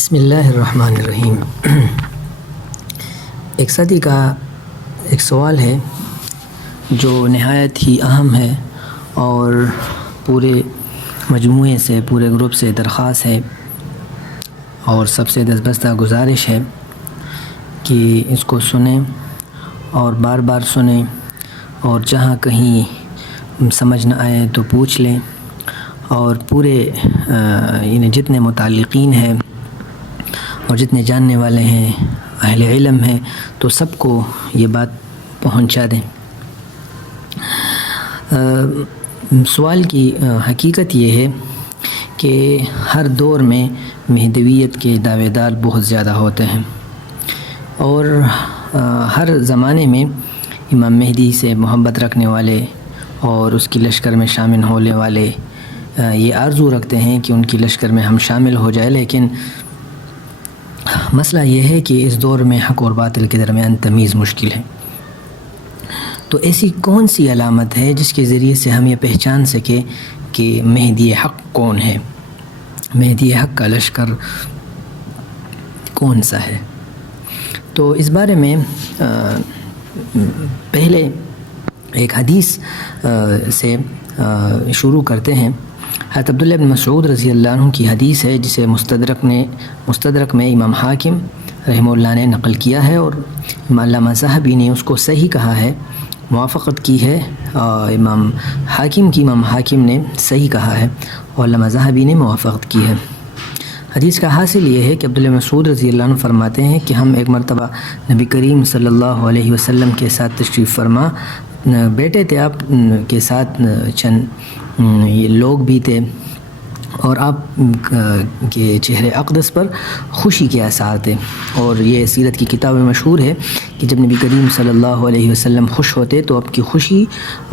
بسم اللہ الرحمن الرحیم۔ ایک صدی کا ایک سوال ہے جو نہایت ہی اہم ہے اور پورے مجموعے سے پورے گروپ سے درخواست ہے اور سب سے دستبستہ گزارش ہے کہ اس کو سنیں اور بار بار سنیں اور جہاں کہیں سمجھ نہ آئے تو پوچھ لیں اور پورے یعنی جتنے متعلقین ہیں اور جتنے جاننے والے ہیں اہل علم ہیں تو سب کو یہ بات پہنچا دیں۔ سوال کی حقیقت یہ ہے کہ ہر دور میں مہدویت کے دعوے دار بہت زیادہ ہوتے ہیں اور ہر زمانے میں امام مہدی سے محبت رکھنے والے اور اس کی لشکر میں شامل ہونے والے یہ آرزو رکھتے ہیں کہ ان کی لشکر میں ہم شامل ہو جائے، لیکن مسئلہ یہ ہے کہ اس دور میں حق اور باطل کے درمیان تمیز مشکل ہے۔ تو ایسی کون سی علامت ہے جس کے ذریعے سے ہم یہ پہچان سکیں کہ مہدی حق کون ہے، مہدی حق کا لشکر کون سا ہے؟ تو اس بارے میں پہلے ایک حدیث سے شروع کرتے ہیں۔ حضرت عبداللہ بن مسعود رضی اللہ عنہ کی حدیث ہے جسے مستدرک میں امام حاکم رحمہ اللہ نے نقل کیا ہے اور علامہ ذہبی نے اس کو صحیح کہا ہے، موافقت کی ہے، امام حاکم نے صحیح کہا ہے اور علامہ ذہبی نے موافقت کی ہے۔ حدیث کا حاصل یہ ہے کہ عبداللہ مسعود رضی اللہ عنہ فرماتے ہیں کہ ہم ایک مرتبہ نبی کریم صلی اللہ علیہ وسلم کے ساتھ تشریف فرما بیٹھے تھے، آپ کے ساتھ چند یہ لوگ بھی تھے اور آپ کے چہرے اقدس پر خوشی کے آثار تھے، اور یہ سیرت کی کتاب میں مشہور ہے کہ جب نبی کریم صلی اللہ علیہ وسلم خوش ہوتے تو آپ کی خوشی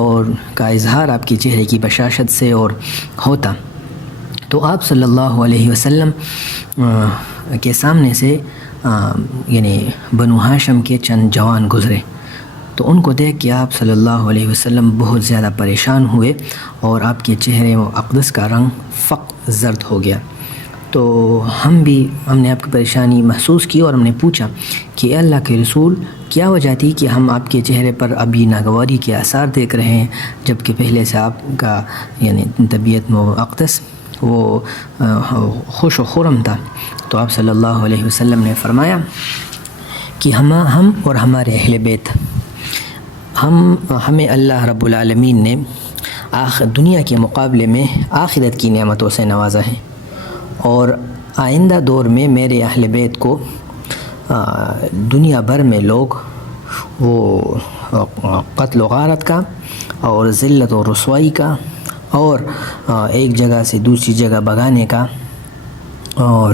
اور کا اظہار آپ کے چہرے کی بشاشت سے اور ہوتا۔ تو آپ صلی اللہ علیہ وسلم کے سامنے سے یعنی بنو ہاشم کے چند جوان گزرے، تو ان کو دیکھ کے آپ صلی اللہ علیہ وسلم بہت زیادہ پریشان ہوئے اور آپ کے چہرے و اقدس کا رنگ فق زرد ہو گیا۔ تو ہم نے آپ کی پریشانی محسوس کی اور ہم نے پوچھا کہ اللہ کے رسول کیا وجہ تھی کہ ہم آپ کے چہرے پر ابھی ناگواری کے آثار دیکھ رہے ہیں جبکہ پہلے سے آپ کا یعنی طبیعت و اقدس وہ خوش و خرم تھا؟ تو آپ صلی اللہ علیہ وسلم نے فرمایا کہ ہم اور ہمارے اہل بیت ہمیں اللہ رب العالمین نے دنیا کے مقابلے میں آخرت کی نعمتوں سے نوازا ہے، اور آئندہ دور میں میرے اہل بیت کو دنیا بھر میں لوگ وہ قتل و غارت کا اور ذلت و رسوائی کا اور ایک جگہ سے دوسری جگہ بھگانے کا اور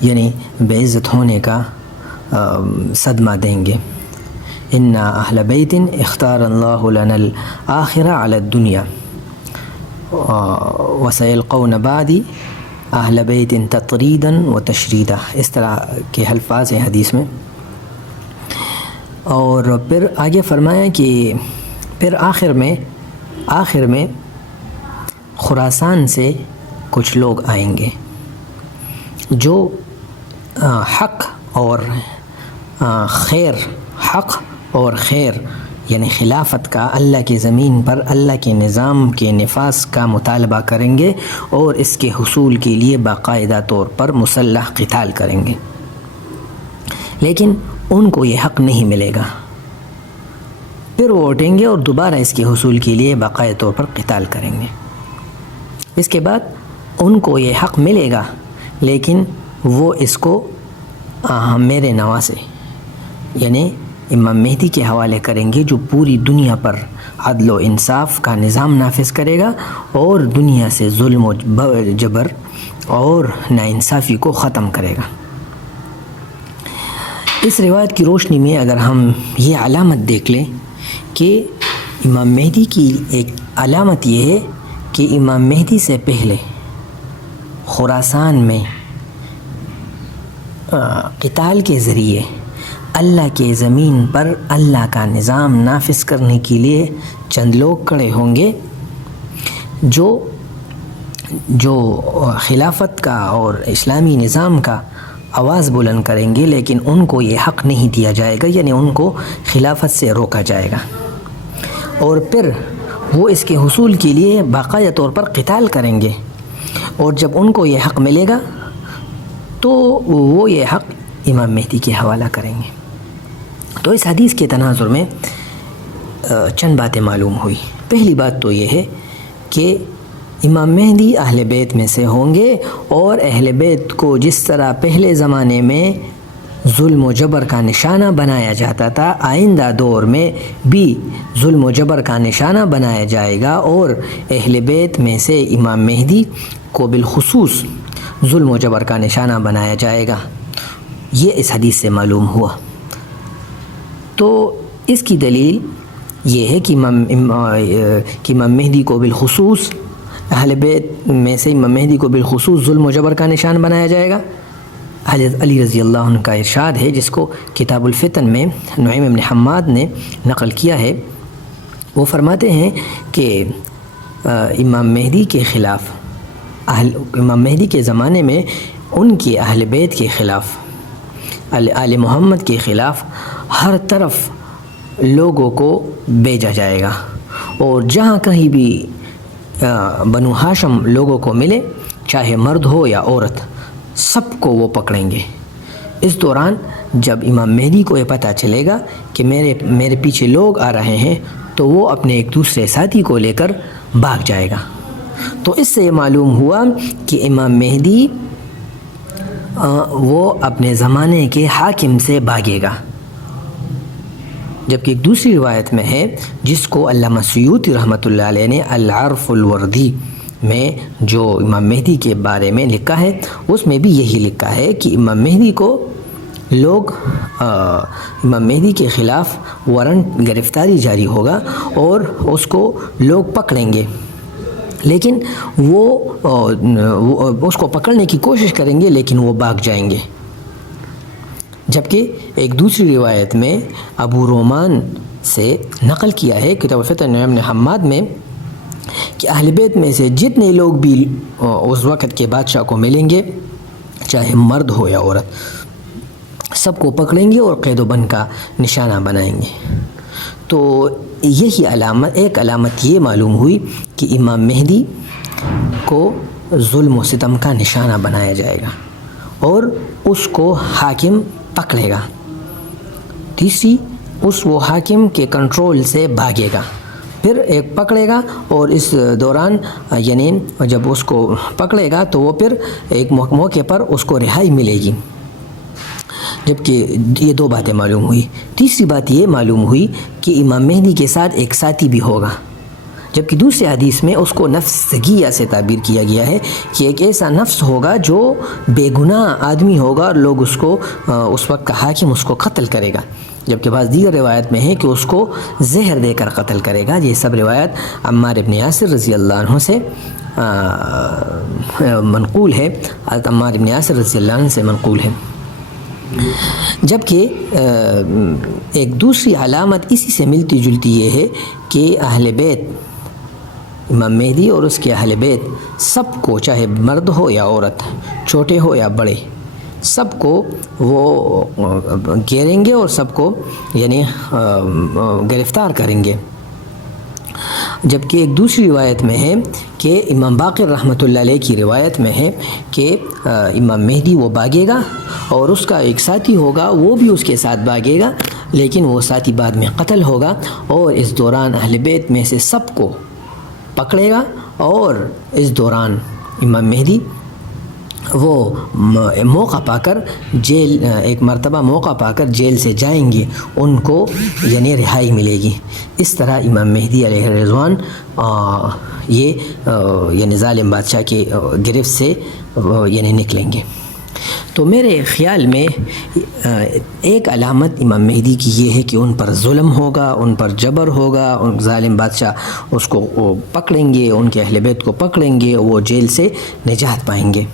یعنی بے عزت ہونے کا صدمہ دیں گے۔ اِنَّا أَهْلَ بَيْتٍ اخْتَارَ اللَّهُ لَنَا الْآخِرَةَ عَلَى الدُّنْيَا وَسَيَلْقَوْنَ بَعْدِي أَهْلَ بَيْتٍ تَطْرِيدًا وَتَشْرِيدًا، اس طرح کے الفاظ ہیں حدیث میں۔ اور پھر آگے فرمایا کہ پھر آخر میں خراسان سے کچھ لوگ آئیں گے جو حق اور خیر یعنی خلافت کا اللہ کی زمین پر اللہ کے نظام کے نفاذ کا مطالبہ کریں گے اور اس کے حصول کے لیے باقاعدہ طور پر مسلح قتال کریں گے، لیکن ان کو یہ حق نہیں ملے گا۔ پھر وہ اٹھیں گے اور دوبارہ اس کے حصول کے لیے باقاعدہ طور پر قتال کریں گے۔ اس کے بعد ان کو یہ حق ملے گا، لیکن وہ اس کو میرے نواسے یعنی امام مہدی کے حوالے کریں گے جو پوری دنیا پر عدل و انصاف کا نظام نافذ کرے گا اور دنیا سے ظلم و جبر اور ناانصافی کو ختم کرے گا۔ اس روایت کی روشنی میں اگر ہم یہ علامت دیکھ لیں کہ امام مہدی کی ایک علامت یہ ہے کہ امام مہدی سے پہلے خراسان میں قتال کے ذریعے اللہ کے زمین پر اللہ کا نظام نافذ کرنے کے لیے چند لوگ کھڑے ہوں گے جو جو خلافت کا اور اسلامی نظام کا آواز بلند کریں گے، لیکن ان کو یہ حق نہیں دیا جائے گا، یعنی ان کو خلافت سے روکا جائے گا، اور پھر وہ اس کے حصول کے لیے باقاعدہ طور پر قتال کریں گے، اور جب ان کو یہ حق ملے گا تو وہ یہ حق امام مہدی کے حوالہ کریں گے۔ تو اس حدیث کے تناظر میں چند باتیں معلوم ہوئی۔ پہلی بات تو یہ ہے کہ امام مہدی اہل بیت میں سے ہوں گے، اور اہل بیت کو جس طرح پہلے زمانے میں ظلم و جبر کا نشانہ بنایا جاتا تھا، آئندہ دور میں بھی ظلم و جبر کا نشانہ بنایا جائے گا، اور اہل بیت میں سے امام مہدی کو بالخصوص ظلم و جبر کا نشانہ بنایا جائے گا۔ یہ اس حدیث سے معلوم ہوا۔ تو اس کی دلیل یہ ہے کہ امام مہدی کو بالخصوص اہل بیت میں سے امام مہدی کو بالخصوص ظلم و جبر کا نشان بنایا جائے گا۔ حضرت علی رضی اللہ عنہ کا ارشاد ہے، جس کو کتاب الفتن میں نعیم بن حماد نے نقل کیا ہے۔ وہ فرماتے ہیں کہ امام مہدی کے خلاف امام مہدی کے زمانے میں ان کے اہل بیت کے خلاف، آل محمد کے خلاف ہر طرف لوگوں کو بھیجا جائے گا، اور جہاں کہیں بھی بنو ہاشم لوگوں کو ملے، چاہے مرد ہو یا عورت، سب کو وہ پکڑیں گے۔ اس دوران جب امام مہدی کو یہ پتہ چلے گا کہ میرے پیچھے لوگ آ رہے ہیں، تو وہ اپنے ایک دوسرے ساتھی کو لے کر بھاگ جائے گا۔ تو اس سے یہ معلوم ہوا کہ امام مہدی وہ اپنے زمانے کے حاکم سے بھاگے گا۔ جبکہ ایک دوسری روایت میں ہے، جس کو علامہ سیوطی رحمۃ اللہ علیہ نے العرف الوردی میں جو امام مہدی کے بارے میں لکھا ہے، اس میں بھی یہی لکھا ہے کہ امام مہدی کو لوگ امام مہدی کے خلاف وارنٹ گرفتاری جاری ہوگا، اور اس کو لوگ پکڑیں گے، لیکن وہ اس کو پکڑنے کی کوشش کریں گے، لیکن وہ بھاگ جائیں گے۔ جبکہ ایک دوسری روایت میں ابو رومان سے نقل کیا ہے کتاب الفتن نعیم بن حماد میں کہ اہل بیت میں سے جتنے لوگ بھی اس وقت کے بادشاہ کو ملیں گے، چاہے مرد ہو یا عورت، سب کو پکڑیں گے اور قید و بند کا نشانہ بنائیں گے۔ تو یہی ایک علامت یہ معلوم ہوئی کہ امام مہدی کو ظلم و ستم کا نشانہ بنایا جائے گا، اور اس کو حاکم پکڑے گا۔ تیسری، وہ حاکم کے کنٹرول سے بھاگے گا، پھر ایک پکڑے گا، اور اس دوران یعنی جب اس کو پکڑے گا تو وہ پھر ایک موقع پر اس کو رہائی ملے گی۔ جبکہ یہ دو باتیں معلوم ہوئی۔ تیسری بات یہ معلوم ہوئی کہ امام مہدی کے ساتھ ایک ساتھی بھی ہوگا، جبکہ دوسرے حدیث میں اس کو نفس سگیہ سے تعبیر کیا گیا ہے کہ ایک ایسا نفس ہوگا جو بے گناہ آدمی ہوگا، اور لوگ اس کو اس وقت کا حاکم اس کو قتل کرے گا، جبکہ بعض دیگر روایت میں ہے کہ اس کو زہر دے کر قتل کرے گا۔ یہ سب روایت عمار ابن یاسر رضی اللہ عنہ سے منقول ہے، حضرت عمار ابن یاسر رضی اللہ عنہ سے منقول ہے۔ جبکہ ایک دوسری علامت اسی سے ملتی جلتی یہ ہے کہ اہل بیت، امام مہدی اور اس کے اہل بیت سب کو، چاہے مرد ہو یا عورت، چھوٹے ہو یا بڑے، سب کو وہ گھیریں گے اور سب کو یعنی گرفتار کریں گے۔ جبکہ ایک دوسری روایت میں ہے کہ امام باقر رحمۃ اللہ علیہ کی روایت میں ہے کہ امام مہدی وہ بھاگے گا، اور اس کا ایک ساتھی ہوگا، وہ بھی اس کے ساتھ بھاگے گا، لیکن وہ ساتھی بعد میں قتل ہوگا، اور اس دوران اہل بیت میں سے سب کو پکڑے گا، اور اس دوران امام مہدی وہ موقع پا کر ایک مرتبہ موقع پا کر جیل سے جائیں گے، ان کو یعنی رہائی ملے گی۔ اس طرح امام مہدی علیہ الرضوان یعنی ظالم بادشاہ کی گرفت سے یعنی نکلیں گے۔ تو میرے خیال میں ایک علامت امام مہدی کی یہ ہے کہ ان پر ظلم ہوگا، ان پر جبر ہوگا، ان ظالم بادشاہ اس کو پکڑیں گے، ان کے اہل بیت کو پکڑیں گے، وہ جیل سے نجات پائیں گے،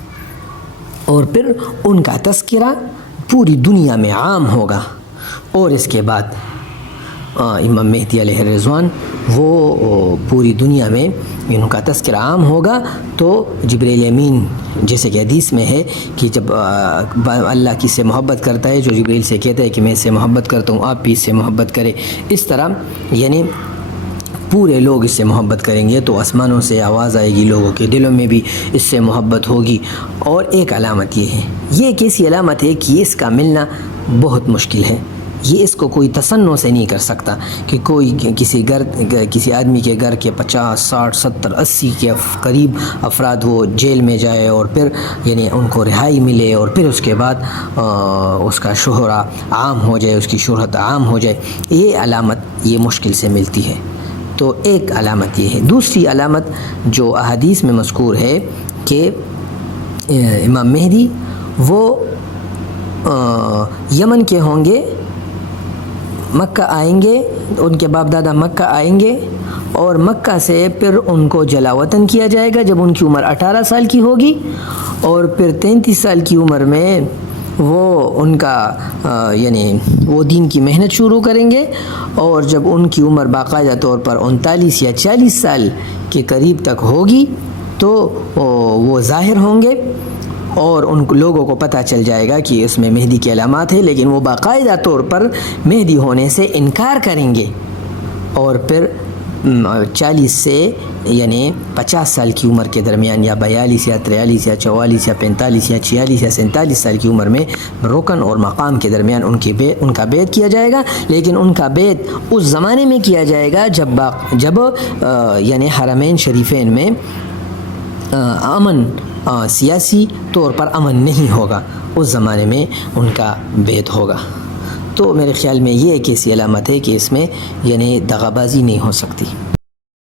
اور پھر ان کا تذکرہ پوری دنیا میں عام ہوگا، اور اس کے بعد امام مہدی علیہ الرضوان وہ پوری دنیا میں ان کا تذکرہ عام ہوگا، تو جبریل امین جیسے کہ حدیث میں ہے کہ جب اللہ کس سے محبت کرتا ہے، جو جبریل سے کہتا ہے کہ میں اس سے محبت کرتا ہوں، آپ بھی اس سے محبت کریں، اس طرح یعنی پورے لوگ اس سے محبت کریں گے تو آسمانوں سے آواز آئے گی، لوگوں کے دلوں میں بھی اس سے محبت ہوگی۔ اور ایک علامت یہ ہے، یہ ایک ایسی علامت ہے کہ اس کا ملنا بہت مشکل ہے، یہ اس کو کوئی تصنع سے نہیں کر سکتا کہ کوئی کسی آدمی کے گھر کے 50 60 70 80 کے قریب افراد وہ جیل میں جائے اور پھر یعنی ان کو رہائی ملے اور پھر اس کے بعد اس کا شہرہ عام ہو جائے، اس کی شہرت عام ہو جائے، یہ علامت یہ مشکل سے ملتی ہے۔ تو ایک علامت یہ ہے۔ دوسری علامت جو احادیث میں مذکور ہے کہ امام مہدی وہ یمن کے ہوں گے، مکہ آئیں گے، ان کے باپ دادا مکہ آئیں گے اور مکہ سے پھر ان کو جلا وطن کیا جائے گا جب ان کی عمر 18 سال کی ہوگی، اور پھر 33 سال کی عمر میں وہ ان کا یعنی وہ دین کی محنت شروع کریں گے، اور جب ان کی عمر باقاعدہ طور پر 39 یا 40 سال کے قریب تک ہوگی تو وہ ظاہر ہوں گے اور ان لوگوں کو پتہ چل جائے گا کہ اس میں مہدی کی علامات ہیں، لیکن وہ باقاعدہ طور پر مہدی ہونے سے انکار کریں گے، اور پھر 40 سے یعنی 50 سال کی عمر کے درمیان یا 42 یا 43 یا 44 یا 45 یا 46 یا 47 سال کی عمر میں رکن اور مقام کے درمیان ان کا بیعت کیا جائے گا، لیکن ان کا بیعت اس زمانے میں کیا جائے گا جب یعنی حرمین شریفین میں امن سیاسی طور پر امن نہیں ہوگا، اس زمانے میں ان کا بیعت ہوگا۔ تو میرے خیال میں یہ ایک ایسی علامت ہے کہ اس میں یعنی دغابازی نہیں ہو سکتی۔